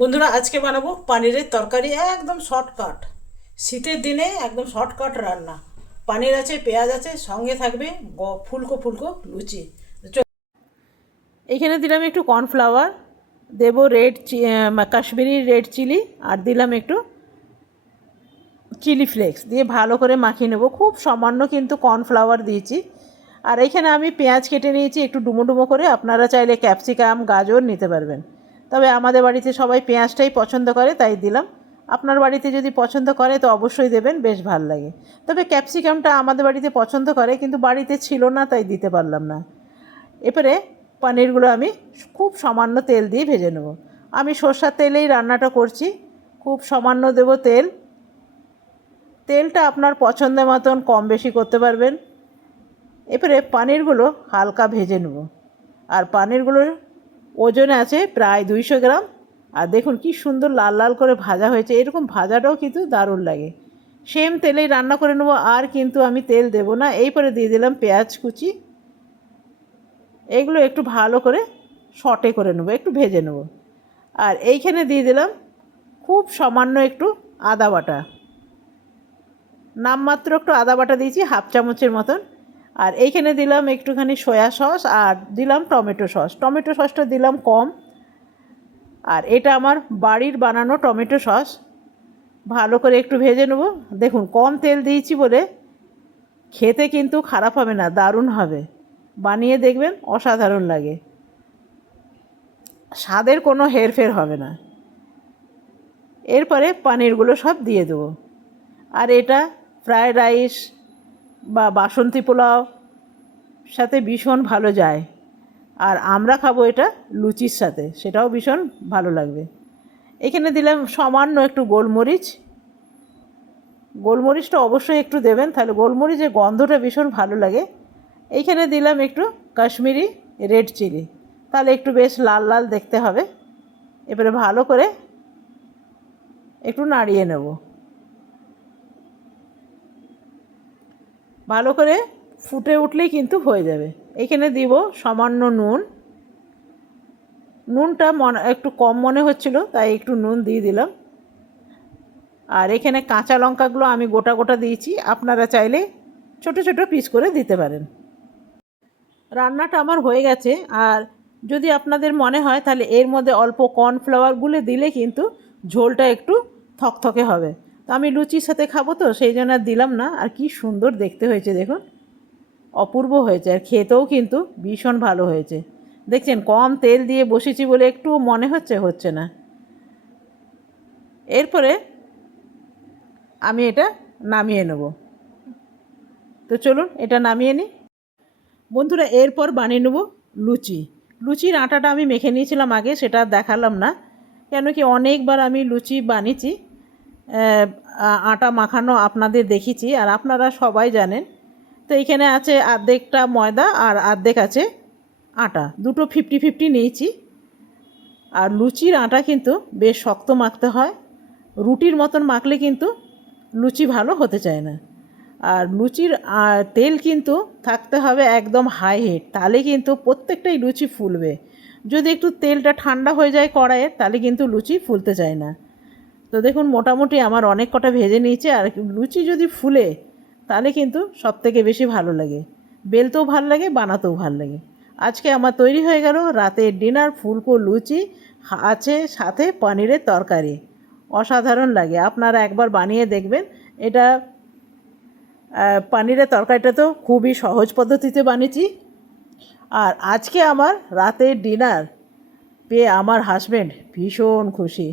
বন্ধুরা, আজকে বানাবো পানিরের তরকারি, একদম শর্টকাট শীতের দিনে একদম শর্টকাট রান্না। পানির আছে, পেঁয়াজ আছে, সঙ্গে থাকবে ফুলকো ফুলকো লুচি। এখানে দিলাম একটু কর্নফ্লাওয়ার দেবো রেড কাশ্মীরি রেড চিলি আর দিলাম একটু চিলি ফ্লেক্স দিয়ে ভালো করে মাখিয়ে নেব। খুব সামান্য কিন্তু কর্নফ্লাওয়ার দিয়েছি। আর এখানে আমি পেঁয়াজ কেটে নিয়েছি, একটু ডুমো ডুমো করে। আপনারা চাইলে ক্যাপসিকাম গাজর নিতে পারবেন। তবে আমাদের বাড়িতে সবাই পেঁয়াজটাই পছন্দ করে, তাই দিলাম। আপনার বাড়িতে যদি পছন্দ করে, তো অবশ্যই দেবেন, বেশ ভালো লাগে। তবে ক্যাপসিকামটা আমাদের বাড়িতে পছন্দ করে, কিন্তু বাড়িতে ছিল না, তাই দিতে পারলাম না। এবারে পনিরগুলো আমি খুব সামান্য তেল দিয়ে ভেজে নেব। আমি সর্ষার তেলেই রান্নাটা করছি। খুব সামান্য দেব তেল। তেলটা আপনার পছন্দের মতন কম বেশি করতে পারবেন। এবারে পানিরগুলো হালকা ভেজে নেব। আর পানিরগুলোর ওজনে আছে প্রায় দুইশো গ্রাম। আর দেখুন কি সুন্দর লাল লাল করে ভাজা হয়েছে। এরকম ভাজাটাও কিন্তু দারুণ লাগে। সেম তেলেই রান্না করে নেব, আর কিন্তু আমি তেল দেবো না। এই পরে দিয়ে দিলাম পেঁয়াজ কুচি। এগুলো একটু ভালো করে শটে করে নেব, একটু ভেজে নেব। আর এইখানে দিয়ে দিলাম খুব সামান্য একটু আদা বাটা। নামমাত্র একটু আদা বাটা দিয়েছি, হাফ চামচের মতন। আর এইখানে দিলাম একটুখানি সয়া সস আর দিলাম টমেটো সস। টমেটো সসটা দিলাম কম। আর এটা আমার বাড়ির বানানো টমেটো সস। ভালো করে একটু ভেজে নেব। দেখুন, কম তেল দিয়েছি বলে খেতে কিন্তু খারাপ হবে না, দারুণ হবে। বানিয়ে দেখবেন, অসাধারণ লাগে। স্বাদের কোনো হেরফের হবে না। এরপরে পানিরগুলো সব দিয়ে দেবো। আর এটা ফ্রায়েড রাইস বা বাসন্তী পোলাও সাথে ভীষণ ভালো যায়। আর আমরা খাব এটা লুচির সাথে, সেটাও ভীষণ ভালো লাগবে। এখানে দিলাম সামান্য একটু গোলমরিচ। গোলমরিচটা অবশ্যই একটু দেবেন, তাহলে গোলমরিচের গন্ধটা ভীষণ ভালো লাগে। এইখানে দিলাম একটু কাশ্মীরি রেড চিলি, তাহলে একটু বেশ লাল লাল দেখতে হবে। এবারে ভালো করে একটু নাড়িয়ে নেব। ভালো করে ফুটে উঠলেই কিন্তু হয়ে যাবে। এখানে দিব সামান্য নুন। নুনটা মনে, একটু কম মনে হচ্ছিল, তাই একটু নুন দিয়ে দিলাম। আর এখানে কাঁচা লঙ্কাগুলো আমি গোটা গোটা দিয়েছি, আপনারা চাইলে ছোট ছোট পিস করে দিতে পারেন। রান্নাটা আমার হয়ে গেছে, আর যদি আপনাদের মনে হয় তাহলে এর মধ্যে অল্প কর্নফ্লাওয়ারগুলো দিলে কিন্তু ঝোলটা একটু থকথকে হবে। তো আমি লুচির সাথে খাব তো, সেই জন্য আর দিলাম না। আর কি সুন্দর দেখতে হয়েছে, দেখুন। অপূর্ব হয়েছে, আর খেতেও কিন্তু ভীষণ ভালো হয়েছে। দেখছেন, কম তেল দিয়ে বসেছি বলে একটু মনে হচ্ছে হচ্ছে না। এরপরে আমি এটা নামিয়ে নেব। তো চলুন, এটা নামিয়ে নিই। বন্ধুরা, এরপর বানিয়ে নেব লুচি। লুচির আটাটা আমি মেখে নিয়েছিলাম আগে, সেটা দেখালাম না। কেন কি, অনেকবার আমি লুচি বানিয়েছি। আটা মাখানো আপনাদের দেখেছি আর আপনারা সবাই জানেন। তো এইখানে আছে আর্ধেকটা ময়দা আর আর্ধেক আছে আটা। দুটো ফিফটি ফিফটি নিয়েছি। আর লুচির আটা কিন্তু বেশ শক্ত মাখতে হয়। রুটির মতন মাখলে কিন্তু লুচি ভালো হতে চায় না। আর লুচির তেল কিন্তু থাকতে হবে একদম হাই হিট তাহলে কিন্তু প্রত্যেকটাই লুচি ফুলবে। যদি একটু তেলটা ঠান্ডা হয়ে যায় কড়াইয়ের তাহলে কিন্তু লুচি ফুলতে চায় না। তো দেখুন, মোটামুটি আমার অনেক কটা ভেজে নিয়েছে, আর লুচি যদি ফুলে, তাহলে কিন্তু সব থেকে বেশি ভালো লাগে। বেলতেও ভালো লাগে, বানাতেও ভালো লাগে। আজকে আমার তৈরি হয়ে গেল রাতের ডিনার, ফুলকো লুচি, আছে সাথে পনিরের তরকারি। অসাধারণ লাগে, আপনারা একবার বানিয়ে দেখবেন। এটা পনিরের তরকারিটা তো খুবই সহজ পদ্ধতিতে বানিয়েছি। আর আজকে আমার রাতের ডিনার, পেয়ে আমার হাজব্যান্ড ভীষণ খুশি।